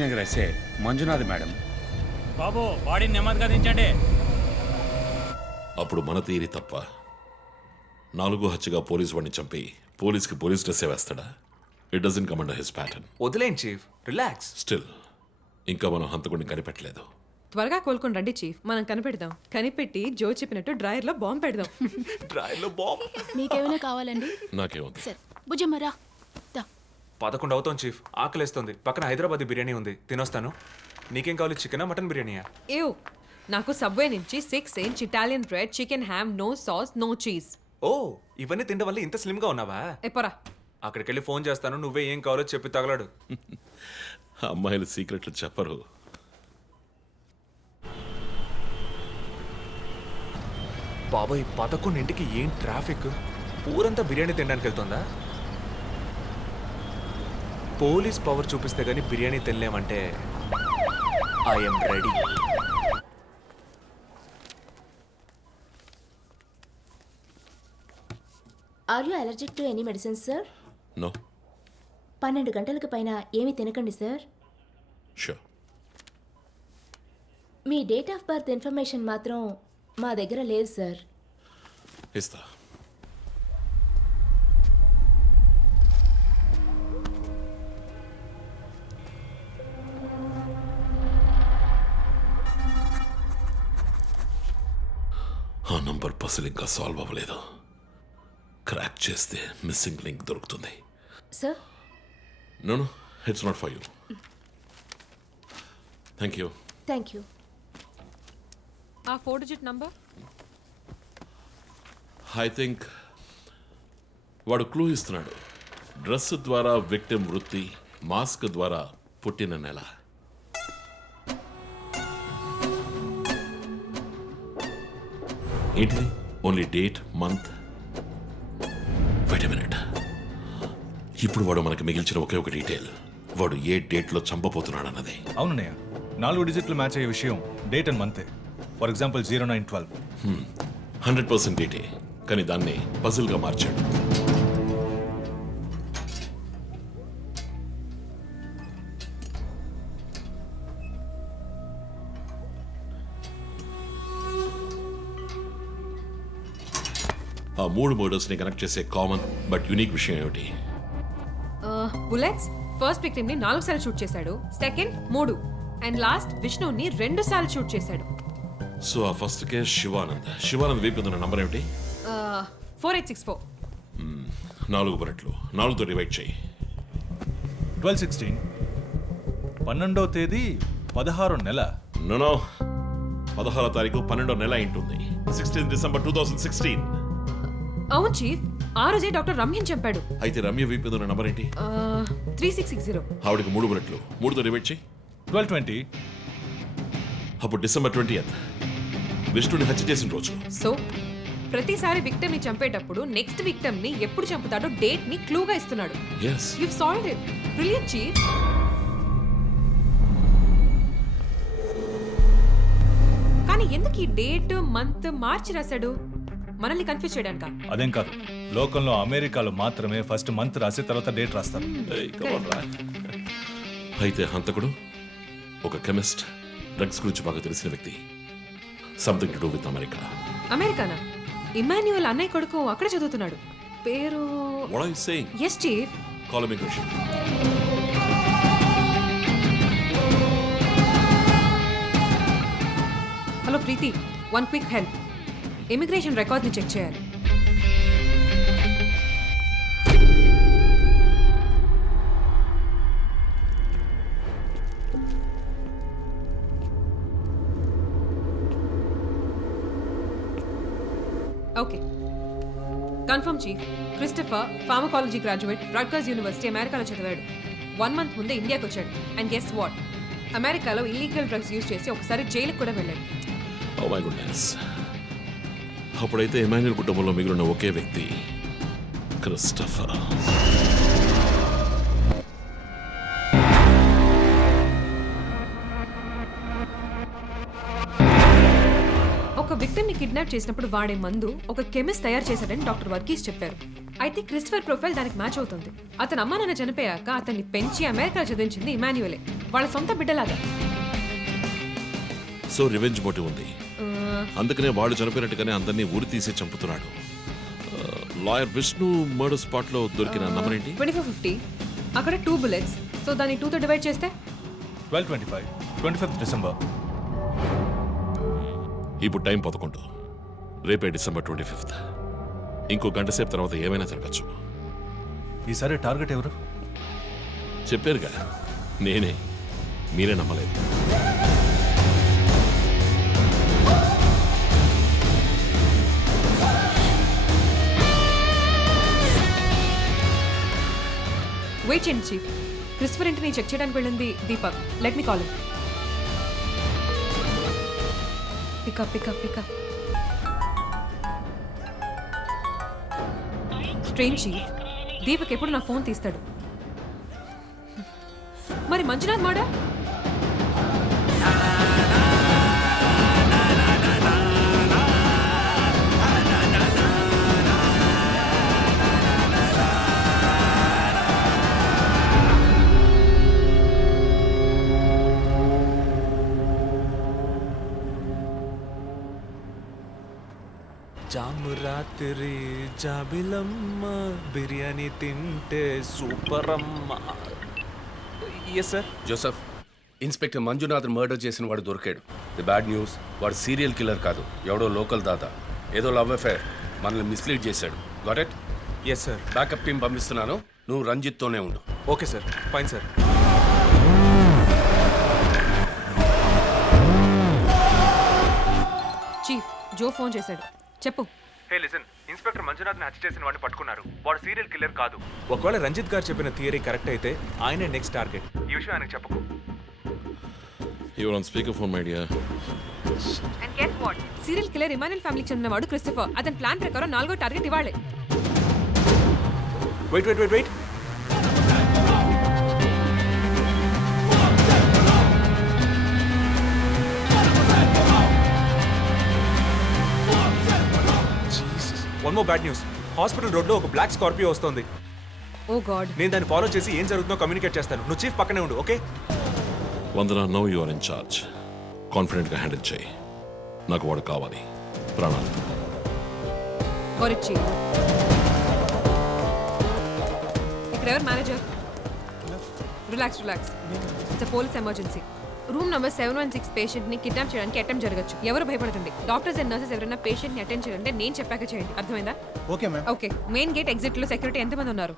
Nagar SA Manjunath madam. బాబు బాడీని నెమ్మదిగా దించండి. అప్పుడు మన తీరి తప్ప నాలుగో హత్యగా పోలీస్ వాడిని చంపి పోలీస్కి police dress వేస్తాడా? It doesn't come under his pattern వదిలేండి చీఫ్. రిలాక్స్. స్టిల్ ఇంకా మనం హంతకుడిని కనిపెట్టలేదు. త్వరగా కోలుకొని రండి చీఫ్. మనం కనిపెడదాం. కనిపెట్టి జో చెప్పినట్టు డ్రాయర్లో బాంబు పెడదాం. డ్రాయర్లో బాంబ్? మీకేమైనా కావాలండి? నాకేముంది. సరే భుజమ్మరా దా. పదకొండు అవుతాం చీఫ్. ఆకలేస్తుంది. పక్కన హైదరాబాద్ బిర్యానీ ఉంది. తినొస్తాను. నీకేం కావాలి? చికెనా మటన్ బిర్యానీయా? ఏవ్ నాకు సబ్వే నుంచి six inch Italian bread chicken ham no sauce no cheese. ఓ ఇవన్నీ తినడం వల్ల ఇంత స్లిమ్గా ఉన్నావా? ఎప్పరా అక్కడికి వెళ్ళి ఫోన్ చేస్తాను. నువ్వే ఏం కావాలో చెప్పి తగలడు. అమ్మాయిలు సీక్రెట్లు చెప్పరు. బాబాయ్ పదకొండింటికి ఏం ట్రాఫిక్? ఊరంతా బిర్యానీ తినడానికి వెళ్తుందా పోలీస్ పవర్ చూపిస్తే గానీ biryani తినలేమంటే I'm ready are you allergic to any medicines sir no పన్నెండు గంటలకు పైన ఏమీ తినకండి సార్ షూర్ మీ డేట్ ఆఫ్ బర్త్ ఇన్ఫర్మేషన్ మాత్రం మా దగ్గర లేదు సార్ ఇస్తా. పసలు ఇంకా సాల్వ్ అవ్వలేదు. క్రాక్ చేస్తే మిస్సింగ్ లింక్ దొరుకుతుంది. Sir no no it's not for you thank you thank you ఆ four digit number I think వాడు క్లూ ఇస్తున్నాడు. డ్రెస్ ద్వారా విక్టిమ్ వృత్తి మాస్క్ ద్వారా పుట్టిన నెల. ఏంటిది? Only date month wait minute ఇప్పుడు వాడు మనకి మిగిల్చిన ఒకే ఒక డీటెయిల్ వాడు ఏ డేట్లో చంపబోతున్నాడు అన్నది అవునన్నయ్య నాలుగు డిజిట్లు మ్యాచ్ అయ్యే విషయం date and మంతే for example zero nine twelve hundred percent డేటే కానీ దాన్ని పజిల్గా మార్చాడు. ఆ మూడు మోడల్స్ని కనెక్ట్ చేసే కామన్ బట్ యునిక్ విషయం ఏమిటి? బుల్లెట్స్. ఫస్ట్ విక్టిమ్ని నాలుగు సార్లు షూట్ చేశాడు. సెకండ్ మూడు. అండ్ లాస్ట్ విష్ణుని రెండు సార్లు షూట్ చేశాడు. సో ఆ ఫస్ట్ కేస్ శివానంద్. శివానంద్ వీపు ఉన్న నంబర్ ఏమిటి? Four eight six four. నాలుగు బుల్లెట్లు. నాలుగుతో డివైడ్ చేయి. Twelve sixteen. పన్నెండో తేదీ పదహారో నెల. నో పదహారో తారీఖు పన్నెండో నెల ఉంటుంది sixteen December two thousand sixteen. అవును చీఫ్. ఆ రోజే డాక్టర్ రమ్యన్ చెప్పాడు అయితే రమ్య వీపు మీద ఉన్న నంబర్ ఏంటి? Three six six zero. ఆవిడకి మూడు బుల్లెట్లు. మూడుతో డివైడ్ చేయి. Twelve twenty. అప్పుడు డిసెంబర్ ట్వంటీ విష్ణుని హత్య చేసిన రోజు. సో ప్రతిసారి విక్టమ్ని చంపేటప్పుడు నెక్స్ట్ విక్టమ్ని ఎప్పుడు చంపుతాడో డేట్ని క్లూగా ఇస్తున్నాడు. Yes you solve it brilliant chief. కానీ ఎందుకు ఈ డేట్ మంత్ మార్చి రాశాడు? మనల్ని కన్ఫ్యూజ్ చేయడానిక? అదేం కాదు. లోకంలో అమెరికాలో మాత్రమే ఫస్ట్ మంత్ రాసి తర్వాత డేట్ రాస్తారు. అయితే హంతకుడు ఒక కెమిస్ట్ డ్రగ్స్ గురించి బాగా తెలిసిన వ్యక్తి. Something to do with America అమెరికానా? Emmanuel అన్నయ్య కొడుకు అక్కడ చదువుతున్నాడు. పేరు? What are you saying yes chief call immigration hello Preethi one quick help immigration రికార్డ్ని check చేయాలి. Okay. Confirm chief Christopher pharmacology graduate Rutgers university అమెరికాలో చదివాడు. వన్ మంత్ ముందే ఇండియాకి వచ్చాడు అండ్ గెస్ వాట్ అమెరికాలో ఇల్లీగల్ డ్రగ్స్ యూజ్ చేసి ఒకసారి జైలుకి కూడా వెళ్ళాడు. Oh అప్పుడైతే ఎమాన్యుల్ కుటుంబంలో మిగిలిన ఒకే వ్యక్తి క్రిస్టఫర్. ఒక ని కిడ్నాప్ చేసినప్పుడు వాడే మందు ఒక కెమిస్ట్ తయారు చేశాడని డాక్టర్ వర్గీస్ చెప్పారు. అయితే క్రిస్టఫర్ ప్రొఫైల్ దానికి మ్యాచ్ అవుతుంది. అతను అమ్మా నాన్న చనిపోయాక అతన్ని పెంచి అమెరికా చదివించింది ఇమాన్యువలే వాళ్ళ సొంత బిడ్డలాగా. సో రివెంజ్ మోటివ్ ఉంది. అందుకనే వాడు చనిపోయినట్టుగానే అందరినీ ఊరి తీసి చంపుతున్నాడు. లాయర్ విష్ణు మర్డర్ స్పాట్లో దొరికిన నంబర్ ఏంటి ట్వంటీ ఫోర్ ఫిఫ్టీ అక్కడ టూ బుల్లెట్స్ సో దాన్ని టూతో డివైడ్ చేస్తే? Twelve twenty five twenty fifth December ఇప్పుడు టైం పదకొండు. రేపే డిసెంబర్ ట్వంటీ ఫిఫ్త్ ఇంకో గంట సేపు తర్వాత ఏమైనా జరగచ్చు. ఈసారి టార్గెట్ ఎవరు? చెప్పారుగా. నేనే. మీరే నమ్మలేదు. వెయిట్ చేయండి చీఫ్ క్రిస్టఫర్ ఇంటిని చెక్ చేయడానికి వెళ్ళింది Deepak let me call pickup pickup pickup strain chief Deepak ఎప్పుడు నా ఫోన్ తీస్తాడు? మరి మంజునాథ్ మాడా? రాత్రి జాబిలమ్మ బిర్యానీ తింటే సూపర్ అమ్మ yes sir Joseph inspector Manjunath murder చేసిన వాడు దొరికాడు. ది బ్యాడ్ న్యూస్ వాడు సీరియల్ కిల్లర్ కాదు. ఎవడో లోకల్ దాత. ఏదో లవ్ అఫైర్ మనల్ని మిస్లీడ్ చేశాడు. Got it yes sir backup team పంపిస్తున్నాను. నువ్వు రంజిత్తోనే ఉండు. Okay sir fine sir chief Joe phone చేశాడు. చెప్పు. హే లిసన్ ఇన్స్పెక్టర్ మంజునాథ్ని హత్య చేసిన వాడిని పట్టుకున్నారు. వాడు సీరియల్ కిల్లర్ కాదు. ఒకవేళ రంజిత్ గారు చెప్పిన థియరీ కరెక్ట్ అయితే ఆయనే నెక్స్ట్ టార్గెట్ ఈ విషయం ఆయనకు చెప్పకు. You're on speaker phone my dear and get what serial killer Emmanuel ఫ్యామిలీకి చెందినవాడు క్రిస్టఫర్ అతని ప్లాన్ ప్రకారం నాలుగో టార్గెట్ ఇవాళే wait wait wait wait one more bad news hospital రోడ్లో ఒక బ్లాక్ స్కార్పియో వస్తుంది. ఓ గాడ్ నేను దాన్ని ఫాలో చేసి ఏం జరుగుతుందో కమ్యూనికేట్ చేస్తాను. నువ్వు చీఫ్ పక్కనే ఉండు okay Vandana no you are in charge కాన్ఫిడెంట్గా హ్యాండిల్ చేయి. నాకు వాడు కావాలి. ప్రాణాలు. చీఫ్ ఇక్కడ ఎవరు manager relax relax it's police emergency room number seven one six పేషెంట్ని కిడ్నాప్ చేయడానికి అటెంప్ట్ జరగచ్చు. ఎవరు భయపడకండి డాక్టర్స్ అండ్ నర్సెస్ ఎవరైనా పేషెంట్ని అటెండ్ చేయాలంటే నేను చెప్పాక చేయండి. అర్థమైందా? Okay ma'am. Okay. Main gate ఎగ్జిట్లో security ఎంతమంది ఉన్నారు?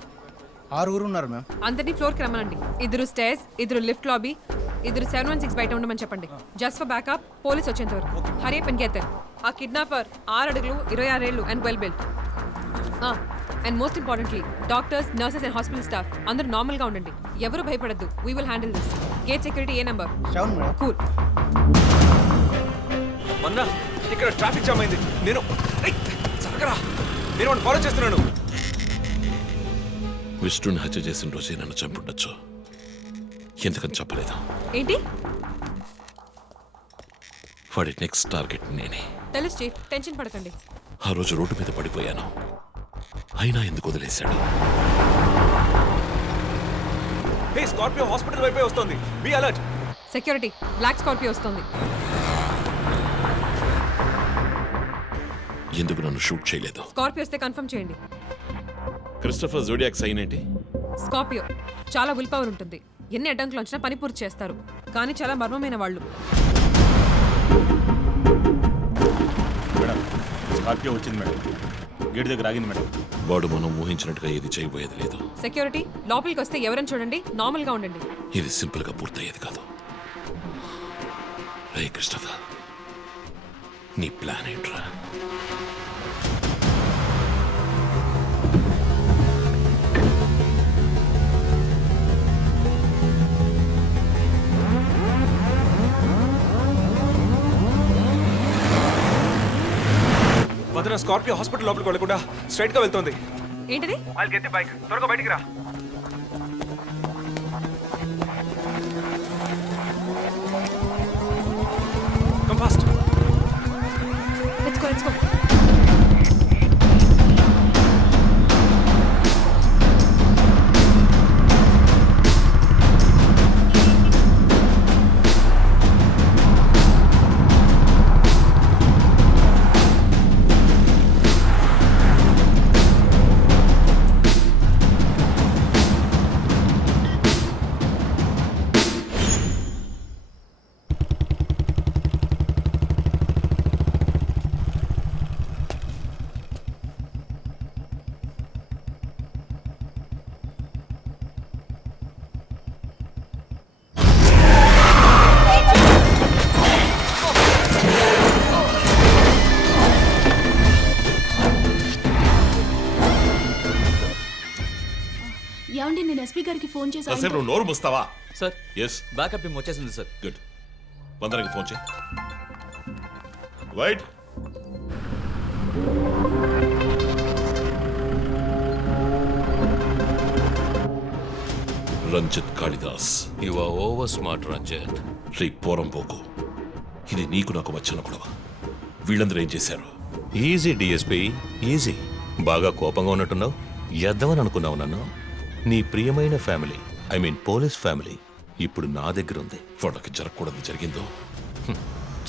ఆరుగురు ఉన్నారు మ్యామ్. అందరినీ ఫ్లోర్కి రమ్మనండి. ఇద్దరు స్టేర్స్ ఇద్దరు లిఫ్ట్ లాబీ ఇద్దరు సెవెన్ వన్ సిక్స్ బయట ఉండమని చెప్పండి. జస్ట్ ఫర్ బ్యాకప్ పోలీస్ వచ్చేంత వరకు. హరే పెన్ గెత్తర్ ఆ కిడ్నాపర్ ఆరు అడుగులు ఇరవై ఆరేళ్ళు and well built and most importantly doctors nurses and hospital staff అందరూ నార్మల్గా ఉండండి. ఎవరు భయపడద్దు. We will handle this gate security A number? Seven madam cool మొన్న ఇక్కడ ట్రాఫిక్ జామ్ అయింది. నేను ఏయ్, జరగరా నేను వాడిని ఫాలో చేస్తున్నాను. విష్ణుని హత్య చేసిన రోజే నన్ను చంపుండొచ్చు. ఎందుకని చెప్పలేదు ఏంటి? వాడి నెక్స్ట్ టార్గెట్ నేనే. తెలుసు చీఫ్ టెన్షన్ పడకండి. ఆ రోజు రోడ్డు మీద పడిపోయాను. అయినా ఎందుకు వదిలేశాడు? హే స్కార్పియో హాస్పిటల్ వైపే వస్తుంది. Be alert. Security black Scorpio వస్తుంది. ఎందుకు నన్ను షూట్ చేయలేదు? స్కార్పియో వస్తే కన్ఫర్మ్ చేయండి. క్రిస్టఫర్ జోడియాక్ సైన్ ఏంటి? స్కార్పియో చాలా విల్ పవర్ ఉంటుంది. ఎన్ని అడ్డంకులు వచ్చినా పని పూర్తి చేస్తారు. కానీ చాలా మర్మమైన వాళ్ళు. మేడం స్కార్పియో వచ్చింది మేడం. గేట్ దగ్గర ఆగింది మేడం. వాడు మనం ఊహించినట్టుగా ఏది చేయబోయేది లేదు. సెక్యూరిటీ లోపలికి వస్తే ఎవరైనా చూడండి నార్మల్గా ఉండండి. ఇది సింపుల్గా పూర్తయ్యేది కాదు. రే క్రిస్టఫర్ నీ ప్లాన్ ఏంట్రా? వదన స్కార్పియో హాస్పిటల్ లోపలికి వెళ్ళకుండా స్ట్రైట్గా వెళ్తోంది. ఏంటిది? వాళ్ళకి ఎత్తి బైక్ త్వరగా బయటికి రా. గారికి ఫోన్ చేసి కాసేపు నువ్వు నోరు ముస్తావా? సార్ ఎస్ బ్యాకప్ టీం వచ్చేసింది సార్. గుడ్ వందరకి ఫోన్ చేయి. Wait Ranjith Kalidas. You are over smart Ranjith రీ పోరం పోకు. ఇది నీకు నాకు వచ్చిన గొడవ. వీళ్ళందరూ ఏం చేశారు? ఈజీ డిఎస్పి ఈజీ బాగా కోపంగా ఉన్నట్టున్నావు? ఎద్దవని అనుకున్నావు నన్ను? నీ ప్రియమైన family I mean police family ఇప్పుడు నా దగ్గర ఉంది. వాళ్ళకి జరగకూడదు జరిగిందో?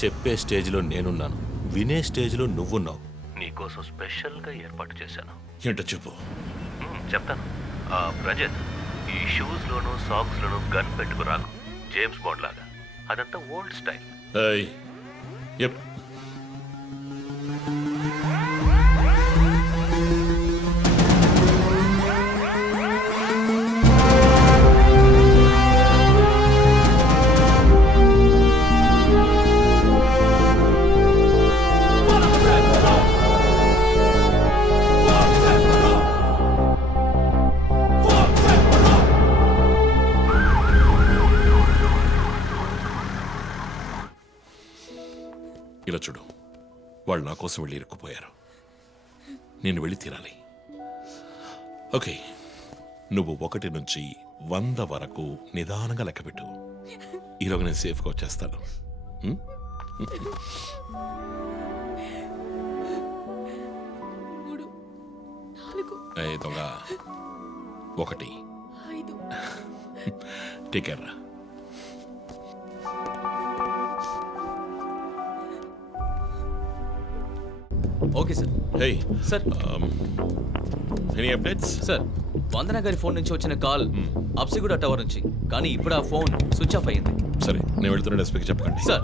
చెప్పే స్టేజ్లో నేనున్నాను. వినే స్టేజ్లో నువ్వున్నావు. నీకోసం స్పెషల్గా ఏర్పాటు చేశాను. ఏంటో చెప్పు. చెప్తాను. ఆ, రజత్ ఈ షూస్లోను సాక్స్లోను గన్ పెట్టుకురాను జేమ్స్ బాండ్ లాగా. అదంతా ఓల్డ్ స్టైల్. ఏయ్, ఎప్ కోసం వెళ్ళి ఇరుక్కుపోయారు. నేను వెళ్ళి తీరాలి. ఓకే నువ్వు ఒకటి నుంచి వంద వరకు నిదానంగా లెక్కపెట్టు ఈరోజు నేను సేఫ్గా వచ్చేస్తాను. దొంగ. ఒకటి. టేక్ కేర్ రా. Okay sir. Hey. Sir. Any updates sir Vandana గారి ఫోన్ నుంచి వచ్చిన కాల్ అప్సిగూడ టవర్ నుంచి. కానీ ఇప్పుడు ఆ ఫోన్ స్విచ్ ఆఫ్ అయ్యింది. సరే నేను వెళ్తున్న ఎస్పీకి చెప్పకండి. సార్.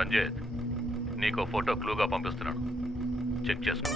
రంజిత్ నీకు ఫోటో క్లూగా పంపిస్తున్నాను. చెక్ చేసుకో.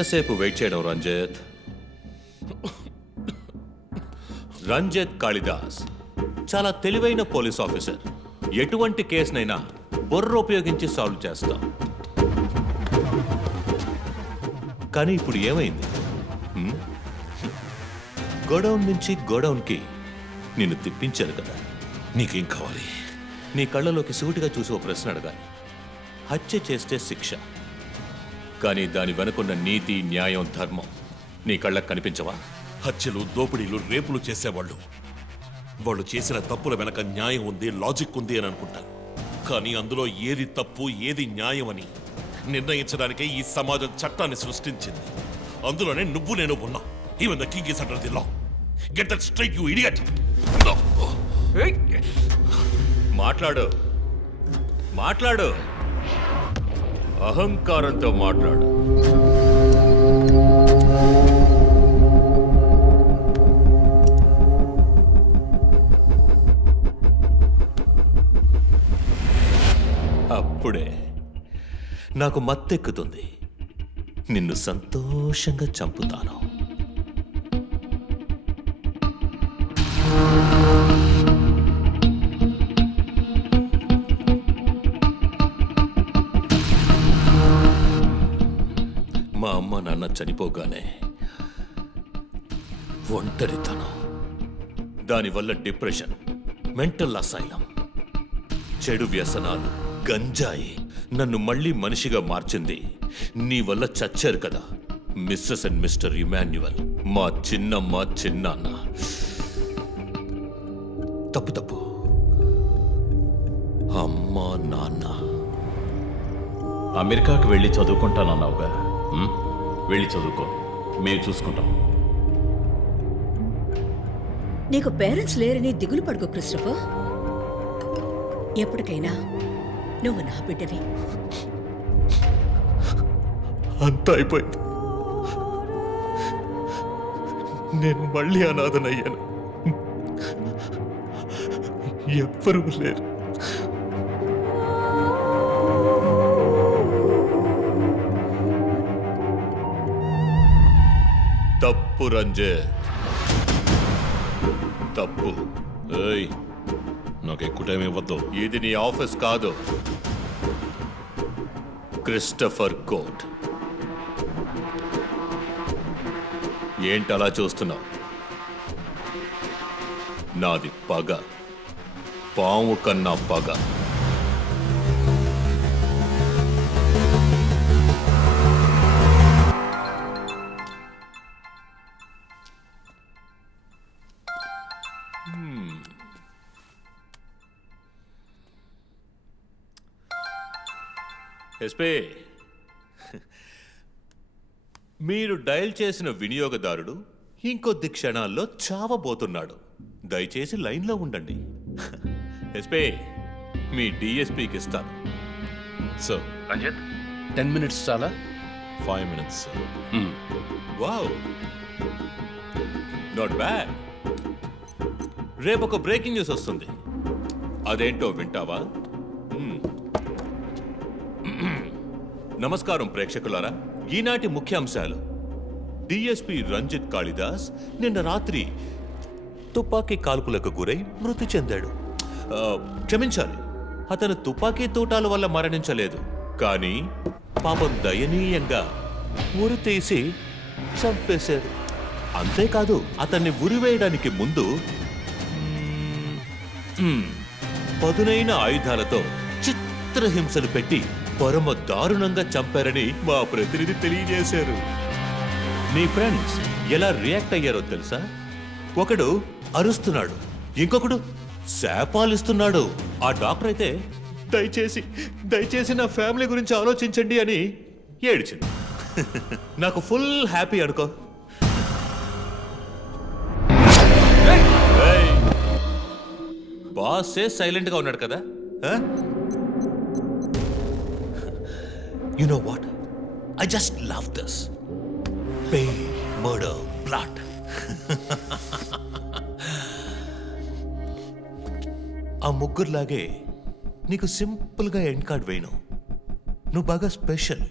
ఎంతసేపు వెయిట్ చేయడం రంజిత్? రంజిత్ కాళిదాస్ చాలా తెలివైన పోలీస్ ఆఫీసర్. ఎటువంటి కేసునైనా బుర్ర ఉపయోగించి సాల్వ్ చేస్తాం. కానీ ఇప్పుడు ఏమైంది? గోడౌన్ నుంచి గోడౌన్కి నిన్ను తిప్పించాను కదా. నీకేం కావాలి? నీ కళ్ళలోకి సూటిగా చూసి ఓ ప్రశ్న అడగాలి. హత్య చేస్తే శిక్ష. కానీ దాని వెనుకున్న నీతి న్యాయం ధర్మం నీ కళ్ళకు కనిపించవా? హత్యలు దోపిడీలు రేపులు చేసేవాళ్ళు. వాళ్ళు చేసిన తప్పుల వెనక న్యాయం ఉంది లాజిక్ ఉంది అని అనుకుంటారు కానీ అందులో ఏది తప్పు ఏది న్యాయం అని నిర్ణయించడానికే ఈ సమాజం చట్టాన్ని సృష్టించింది. అందులోనే నువ్వు నేను ఉన్నా. Even the king is under the law get that straight you idiot మాట్లాడు. మాట్లాడు. అహంకారంతో మాట్లాడు. అప్పుడే నాకు మత్తెక్కుతుంది. నిన్ను సంతోషంగా చంపుతాను. చనిపోగానే ఒంటరితనం. దానివల్ల డిప్రెషన్ మెంటల్ అసైలం చెడు వ్యసనాలు గంజాయి నన్ను మళ్ళీ మనిషిగా మార్చింది. నీ వల్ల చచ్చారు కదా మిస్సెస్ అండ్ మిస్టర్ ఇమాన్యువల్ మా చిన్నమ్మ చిన్నాన్న. తప్పు తప్పు. అమ్మా నాన్న. అమెరికాకు వెళ్ళి చదువుకుంటానన్నావుగా ఉం? వెళ్ళి చదువుకో. మేము చూసుకుంటాం. నీకు పేరెంట్స్ లేరని దిగులు పడుకో క్రిస్టఫర్. ఎప్పటికైనా నువ్వు నా బిడ్డవి. అంతా అయిపోయింది. నేను మళ్ళీ అనాథనయ్యాను. ఎవ్వరూ లేరు. తప్పు రంజిత్ తప్పు. ఏయ్ నాకు ఎక్కువ టైం ఇవ్వద్దు. ఇది నీ ఆఫీస్ కాదు. Christopher coat. ఏంటలా చూస్తున్నావు? నాది పగ. పాము కన్నా పగ. ఎస్పే. మీరు డయల్ చేసిన వినియోగదారుడు ఇంకొద్ది క్షణాల్లో చావబోతున్నాడు. దయచేసి లైన్లో ఉండండి. ఎస్పే మీ డిఎస్పీకి ఇస్తాను. సార్. రంజిత్? టెన్ మినిట్స్ చాలా? Five minutes. Wow. Not bad. రేపు ఒక బ్రేకింగ్ న్యూస్ వస్తుంది. అదేంటో వింటావా? నమస్కారం ప్రేక్షకులారా. ఈనాటి ముఖ్యాంశాలు. డిఎస్పి రంజిత్ కాళిదాస్ నిన్న రాత్రి తుపాకీ కాల్పులకు గురై మృతి చెందాడు. ఆ, క్షమించాలి. అతను తుపాకీ తూటాల వల్ల మరణించలేదు. కానీ పాపం దయనీయంగా ఉరి తీసి చంపేశారు. అంతేకాదు అతన్ని ఉరివేయడానికి ముందు పదునైన ఆయుధాలతో చిత్రహింసలు పెట్టి పరమ దారుణంగా చంపారని మా ప్రతినిధి తెలియజేశారు. నీ ఫ్రెండ్స్ ఎలా రియాక్ట్ అయ్యారో తెలుసా? ఒకడు అరుస్తున్నాడు ఇంకొకడు శాపాలిస్తున్నాడు. ఆ డాక్టర్ అయితే దయచేసి దయచేసి నా ఫ్యామిలీ గురించి ఆలోచించండి అని ఏడిచింది. నాకు ఫుల్ హ్యాపీ అనుకో. బాసే సైలెంట్గా ఉన్నాడు కదా you know what I just love this pain murder blood ఆ ముగ్గురులాగే నీకు సింపుల్గా ఎండ్ కార్డ్ వేయను. నువ్వు బాగా స్పెషల్